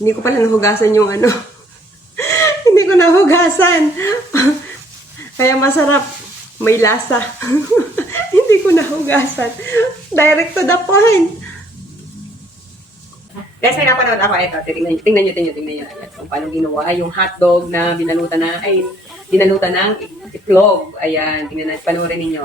Hindi ko pala nahugasan yung ano. Hindi ko nahugasan. Kaya masarap. May lasa. Hindi ko nahugasan. Direct to the point. Guys, may napanood ako. Ito, tingnan nyo. Ayan, kung paano ginawa yung hotdog na dinalutan ng itlog. Ayan, tingnan natin, panoorin ninyo.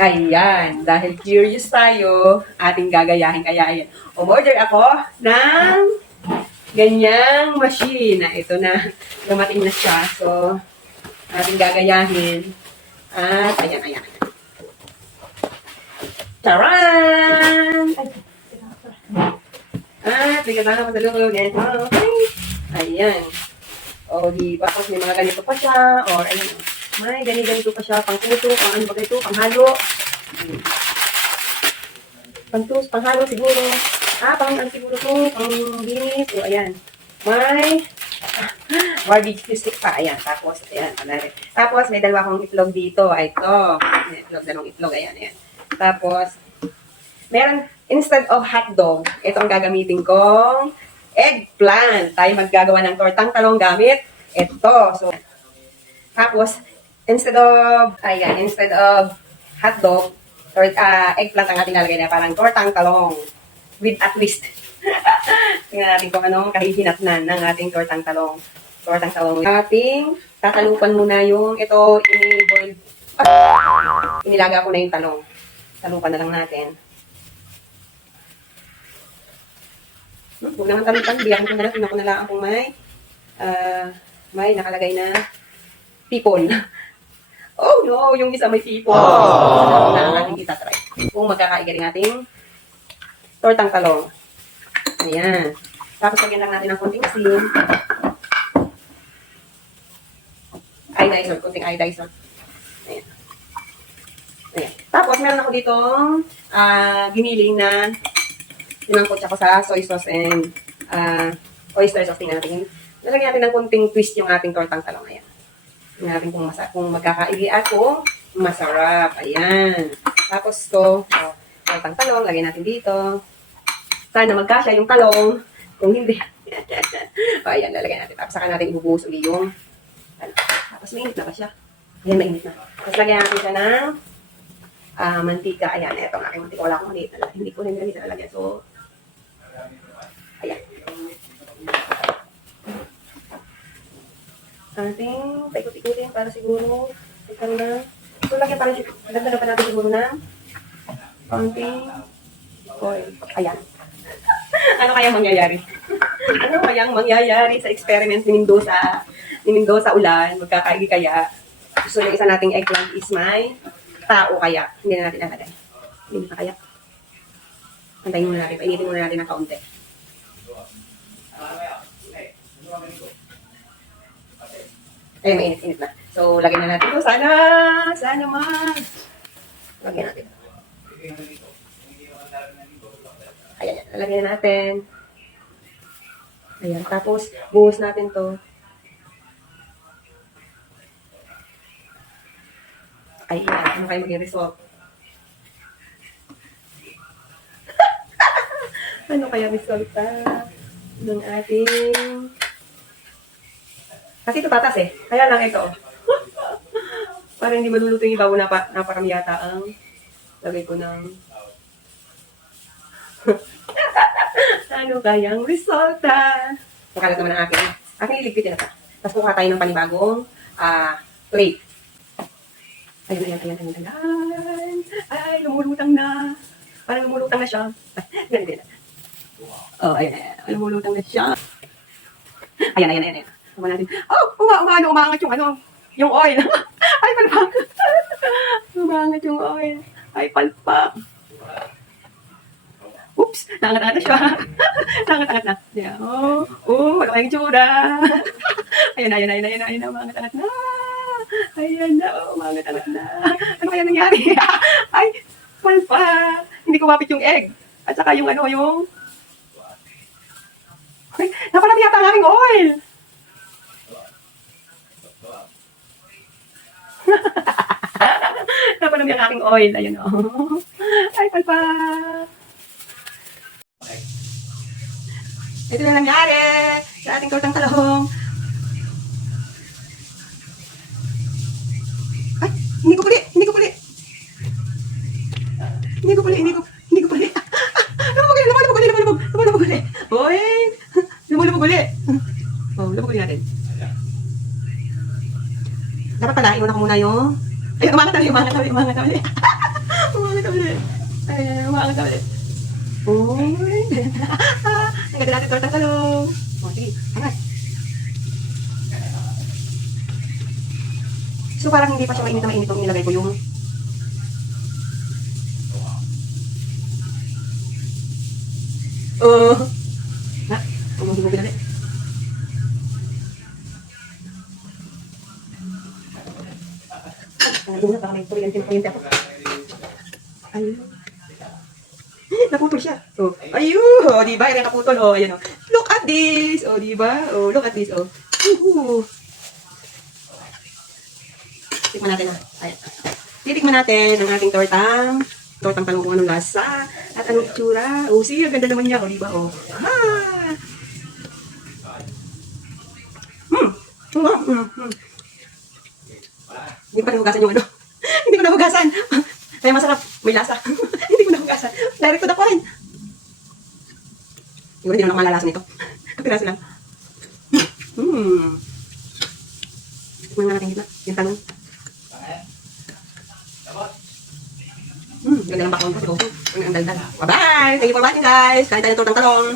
Ayan, dahil curious tayo, ating gagayahin. Kaya ayan, umorder ako ng ganyang machine. Ito na, dumating na siya. So, ating gagayahin. At ayan. Charan! At bigyan na ako sa loob. Okay. Ayan. O, di ba? Tapos may mga ganito pa siya. Or, ayan. May ganito pa siya. Pang-tuto, pang-ano ba ito? Pang-halo. Pang-halo siguro. Pang-ano siguro ito. Pang-binis. O, ayan. May barbecue stick pa. Ayan. Tapos, ayan. Tapos, may dalawa akong itlog dito. Ay, ito. Dalawang itlog. Ayan. Tapos, meron, instead of hotdog, ito ang gagamitin kong eggplant. Tayo maggagawa ng tortang talong gamit ito. So, tapos, instead of hotdog, eggplant ang ating lalagay na parang tortang talong with a twist. Tingnan natin kung anong kahihinatnan ng ating tortang talong. Ating tatalupan muna yung ito, inilaga ko na yung talong. Talupan na lang natin. Huwag naman talupan. Biyakin ko na lang. Tingnan ko na lang kung may nakalagay na people. Oh no, yung isa may people. So, na natin itatry. Kung magkakaigaling ating tortang talong. Ayan. Tapos lagyan lang natin ng konting asin. Konting iodizer. Ayan. Ayan. Tapos, meron ako dito giniling na pinangkot ako sa soy sauce and oyster sauce. Tingnan natin. Nalagyan natin ng konting twist yung ating tortang talong. Ayan. Tingnan natin kung magkakaigi at kung masarap. Ayan. Tapos, tortang talong. Lagyan natin dito. Sana magkasya yung talong. Kung hindi. Ayan, lalagyan natin. Tapos, saka natin ibubuhos ulit yung tapos, mainit na ba siya? Ayan, mainit na. Tapos, lagyan natin siya ng mantika. Ayan, ito ang aking mantika. Wala akong maliit na. Hindi ko rin ganito nalagyan. So, ayan. Ating paikot-ikutin para siguro ikaw na. So, lagyan pa natin siguro ng konting oil. Ayan. Ano kayang mangyayari? Ano kayang mangyayari sa experiment ni Mendoza ulan? Magkakaigi kaya? So, yung isa nating eggplant is may tao kaya. Hindi na natin nalagay. Hindi na kaya. Antayin muna natin. Painitin muna natin ng kaunti. Ayun, mainit na. So, lagyan na natin ito. Sana lagyan natin. Ayan, lagyan natin. Ayan, tapos, buhos natin to. Ayan, ano kayo maging result? Ano kaya resulta ng ating... Kasi ito tatas eh. Kaya lang ito. Para hindi maluluto yung ibaw, naparami yata ang lagay ko ng... Ano kayang resulta? Makalat naman ang akin. Akin iligpitin na ito. Tapos kuha tayo ng panibagong plate. Ayan. Ay, lumulutang na. Parang lumulutang na siya. Ganyan. Oh, ayan. Lumulutang na siya. Ayan. Naman natin. Umaangat yung oil. Ay, palpak. Umaangat yung oil. Ay, palpak. Oops, naangat na siya. Naangat na. Yeah. Wala kayong tsura. Ayan, umaangat na. Ayan na, umaangat na. Ano kaya nangyari? Ay, palpak. Hindi kumapit yung egg. At saka yung naparami yata ang aking oil. Naparami ang aking oil. Ayan o. Ay, palpak. Ito na nangyari sa ating tortang talong. Ay, hindi ko puli. Hindi ko puli. Lumalabog ulit. Oy, lumalabog ulit. Oh, lumabog ulit natin. Dapat pala, iuna ko muna yung... Ayun, umangat na ulit. Umangat na ulit. Ay, umangat na ulit. Oy. Ang ganda natin tortang talong. Oh, sige, angat. So, parang hindi pa siya mainit na mainit itong nilagay ko yung... Oh. Na, umugin ulit. Ang baka may kuryente ako. Ayun. Naputol siya. Oh, ayun. Oh, di ba? Yan naputol. Oh, ayan oh. Look at this. Oh, di ba? Oh, look at this. Oh. Tikman natin ah. Ayan. Titikman natin ang ating tortang talong kung anong lasa at anong itsura. Oh, sige, ganda naman niya. Oh, di ba? Oh. Ah. Hindi pa nahugasan yung ano. Hindi ko nahugasan. Kaya masarap. May lasa. Hindi ko nahugasan. Direct to the point. Siguro hindi naman ako malalasan nito. Kapiraso lang. Tikman nga natin gitna. Yung talong. Ganda ng bakon ko. Ang daldal. Bye-bye! Thank you for watching guys. Kain tayo ng tortang talong.